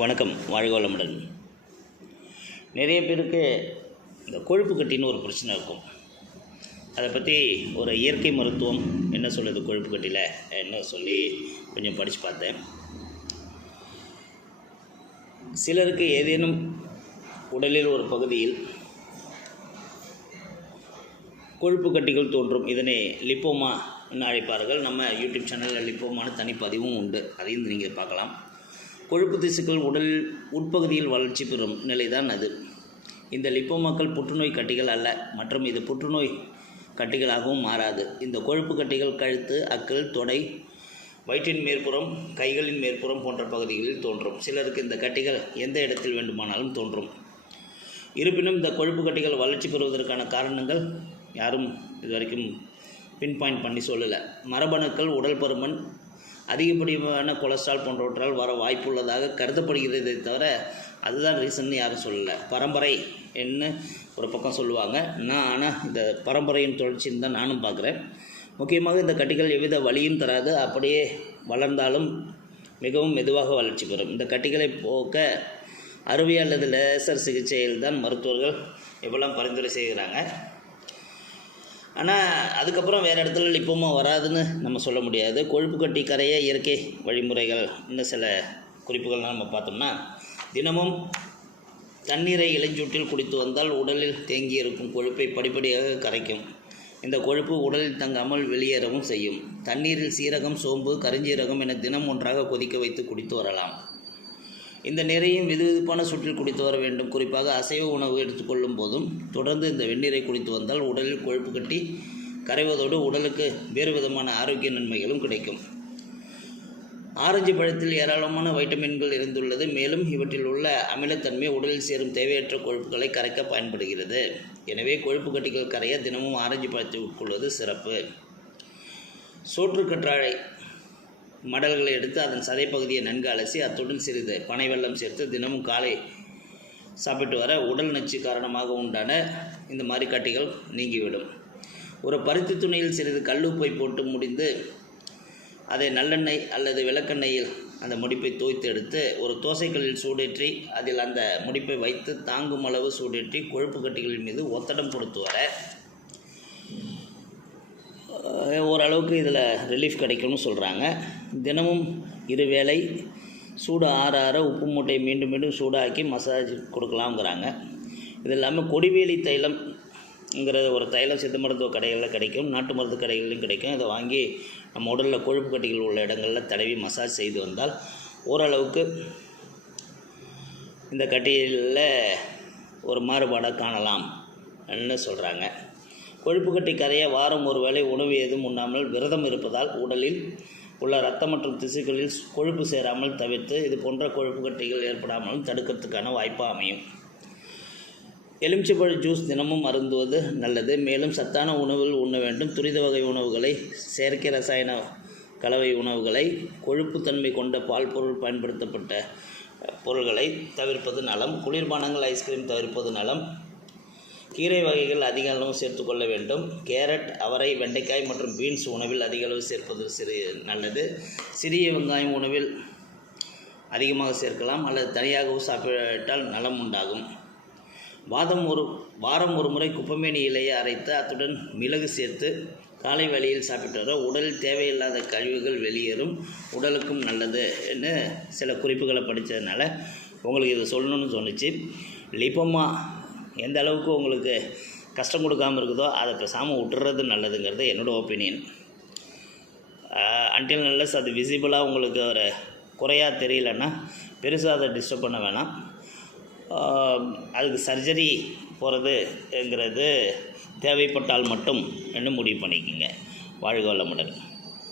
வணக்கம். வாழ்க வளமுடன். நிறைய பேருக்கு இந்த கொழுப்பு கட்டின்னு ஒரு பிரச்சனை இருக்கும். அதை பற்றி ஒரு இயற்கை மருத்துவம் என்ன சொல்லுது கொழுப்பு கட்டியில் என்ன சொல்லி கொஞ்சம் படித்து பார்த்தேன். சிலருக்கு ஏதேனும் உடலில் ஒரு பகுதியில் கொழுப்பு கட்டிகள் தோன்றும். இதனை லிப்போமா என்று அழைப்பார்கள். நம்ம யூடியூப் சேனலில் லிப்போமான தனிப்பதிவும் உண்டு, அதையும் நீங்கள் பார்க்கலாம். கொழுப்பு திசுக்கள் உடல் உட்பகுதியில் வளர்ச்சி பெறும் நிலைதான் அது. இந்த லிப்போமாக்கள் புற்றுநோய் கட்டிகள் அல்ல, மற்றும் இது புற்றுநோய் கட்டிகளாகவும் மாறாது. இந்த கொழுப்பு கட்டிகள் கழுத்து, அக்கல், தொடை, வயிற்றின் மேற்புறம், கைகளின் மேற்புறம் போன்ற பகுதிகளில் தோன்றும். சிலருக்கு இந்த கட்டிகள் எந்த இடத்தில் வேண்டுமானாலும் தோன்றும். இருப்பினும் இந்த கொழுப்பு கட்டிகள் வளர்ச்சி பெறுவதற்கான காரணங்கள் யாரும் இதுவரைக்கும் பின்பாயிண்ட் பண்ணி சொல்லலை. மரபணுக்கள், உடல் பருமன், அதிகப்படியான கொலஸ்ட்ரால் போன்றவற்றால் வர வாய்ப்புள்ளதாக கருதப்படுகிறதே தவிர அதுதான் ரீசன் யாரும் சொல்லலை. பரம்பரை என்ன ஒரு பக்கம் சொல்லுவாங்க. ஆனால் இந்த பரம்பரையின் தொடர்ச்சின்னு தான் நானும் பார்க்குறேன். முக்கியமாக இந்த கட்டிகள் எவ்வித வலியும் தராது. அப்படியே வளர்ந்தாலும் மிகவும் மெதுவாக வளர்ச்சி பெறும். இந்த கட்டிகளை போக்க அறுவை அல்லது லேசர் சிகிச்சையில் தான் மருத்துவர்கள் எப்பெல்லாம் பரிந்துரை செய்கிறாங்க. ஆனால் அதுக்கப்புறம் வேறு இடத்துல லிப்போமா வராதுன்னு நம்ம சொல்ல முடியாது. கொழுப்பு கட்டி கரைய இயற்கை வழிமுறைகள் இன்னும் சில குறிப்புகள்லாம் நம்ம பார்த்தோம்னா, தினமும் தண்ணீரை இளஞ்சூட்டில் குடித்து வந்தால் உடலில் தேங்கியிருக்கும் கொழுப்பை படிப்படியாக கரைக்கும். இந்த கொழுப்பு உடலில் தங்காமல் வெளியேறவும் செய்யும். தண்ணீரில் சீரகம், சோம்பு, கருஞ்சீரகம் என தினம் ஒன்றாக கொதிக்க வைத்து குடித்து வரலாம். இந்த நீரையும் வெதுவெதுப்பான சுற்றில் குடித்து வர வேண்டும். குறிப்பாக அசைவ உணவு எடுத்துக்கொள்ளும் போதும் தொடர்ந்து இந்த வெந்நீரை குடித்து வந்தால் உடலில் கொழுப்பு கட்டி கரைவதோடு உடலுக்கு வேறு விதமான ஆரோக்கிய நன்மைகளும் கிடைக்கும். ஆரஞ்சு பழத்தில் ஏராளமான வைட்டமின்கள் இருந்துள்ளது. மேலும் இவற்றில் உள்ள அமிலத்தன்மை உடலில் சேரும் தேவையற்ற கொழுப்புகளை கரைக்க பயன்படுகிறது. எனவே கொழுப்பு கட்டிகள் கரைய தினமும் ஆரஞ்சு பழத்தை உட்கொள்வது சிறப்பு. சோற்றுக்கற்றாழை மடல்களை எடுத்து அதன் சதைப்பகுதியை நன்கு அலசி அத்துடன் சிறிது பனை வெல்லம் சேர்த்து தினமும் காலை சாப்பிட்டு வர உடல் நச்சு காரணமாக உண்டான இந்த மாதிரி கட்டிகள் நீங்கிவிடும். ஒரு பருத்தி துணியில் சிறிது கல்லுப்பை போட்டு முடிந்து அதை நல்லெண்ணெய் அல்லது விளக்கெண்ணெயில் அந்த முடிப்பை தோய்த்து எடுத்து ஒரு தோசைக்கல்லில் சூடேற்றி அதில் அந்த முடிப்பை வைத்து தாங்கும் அளவு சூடேற்றி கொழுப்பு கட்டிகளின் மீது ஒத்தடம் கொடுத்து வர ஓரளவுக்கு இதில் ரிலீஃப் கிடைக்கும்னு சொல்கிறாங்க. தினமும் இருவேளை சூடு ஆற ஆற உப்பு மூட்டையை மீண்டும் மீண்டும் சூடாக்கி மசாஜ் கொடுக்கலாம்ங்கிறாங்க. இது இல்லாமல் கொடிவேலி தைலம்ங்கிற ஒரு தைலம் சித்த மருத்துவ கடைகளில் கிடைக்கும், நாட்டு மருந்து கடைகளிலும் கிடைக்கும். இதை வாங்கி நம்ம உடலில் கொழுப்பு கட்டிகள் உள்ள இடங்களில் தடவி மசாஜ் செய்து வந்தால் ஓரளவுக்கு இந்த கட்டியில் ஒரு மாறுபாடாக காணலாம்னு சொல்கிறாங்க. கொழுப்பு கட்டி கரைய வாரம் ஒரு வேளை உணவு ஏதும் உண்ணாமல் விரதம் இருப்பதால் உடலில் உள்ள இரத்தம் மற்றும் திசுக்களில் கொழுப்பு சேராமல் தவிர்த்து இது போன்ற கொழுப்பு கட்டிகள் ஏற்படாமலும் தடுக்கிறதுக்கான வாய்ப்பாக அமையும். எலுமிச்சைப்பழ ஜூஸ் தினமும் அருந்துவது நல்லது. மேலும் சத்தான உணவுகள் உண்ண வேண்டும். துரித வகை உணவுகளை, செயற்கை ரசாயன கலவை உணவுகளை, கொழுப்புத்தன்மை கொண்ட பால் பொருள் பயன்படுத்தப்பட்ட பொருள்களை தவிர்ப்பது நலம். குளிர்பானங்கள், ஐஸ்கிரீம் தவிர்ப்பது நலம். கீரை வகைகள் அதிக அளவு சேர்த்துக்கொள்ள வேண்டும். கேரட், அவரை, வெண்டைக்காய் மற்றும் பீன்ஸ் உணவில் அதிக அளவு சேர்ப்பது நல்லது. சிறிய வெங்காயம் உணவில் அதிகமாக சேர்க்கலாம் அல்லது தனியாகவும் சாப்பிட்டால் நலம் உண்டாகும். வாரம் ஒரு முறை குப்பமேனி இலையை அரைத்து அத்துடன் மிளகு சேர்த்து காலை வேளையில் சாப்பிட்டு வர உடலில் தேவையில்லாத கழிவுகள் வெளியேறும், உடலுக்கும் நல்லது என்று சில குறிப்புகளை படித்ததுனால உங்களுக்கு இதை சொல்லணும்னு தோணுச்சு. லிப்போமா எந்த அளவுக்கு உங்களுக்கு கஷ்டம் கொடுக்காமல் இருக்குதோ அதை பேசாமல் விட்டுறது நல்லதுங்கிறது என்னோடய ஒப்பீனியன். அன்டில் நல்லஸ் அது விசிபிளாக உங்களுக்கு ஒரு குறையாக தெரியலன்னா பெருசாக அதை டிஸ்டர்ப் பண்ண வேணாம். அதுக்கு சர்ஜரி போகிறதுங்கிறது தேவைப்பட்டால் மட்டும் என்ன முடிவு பண்ணிக்கோங்க. வாழ்க வளமுடன்.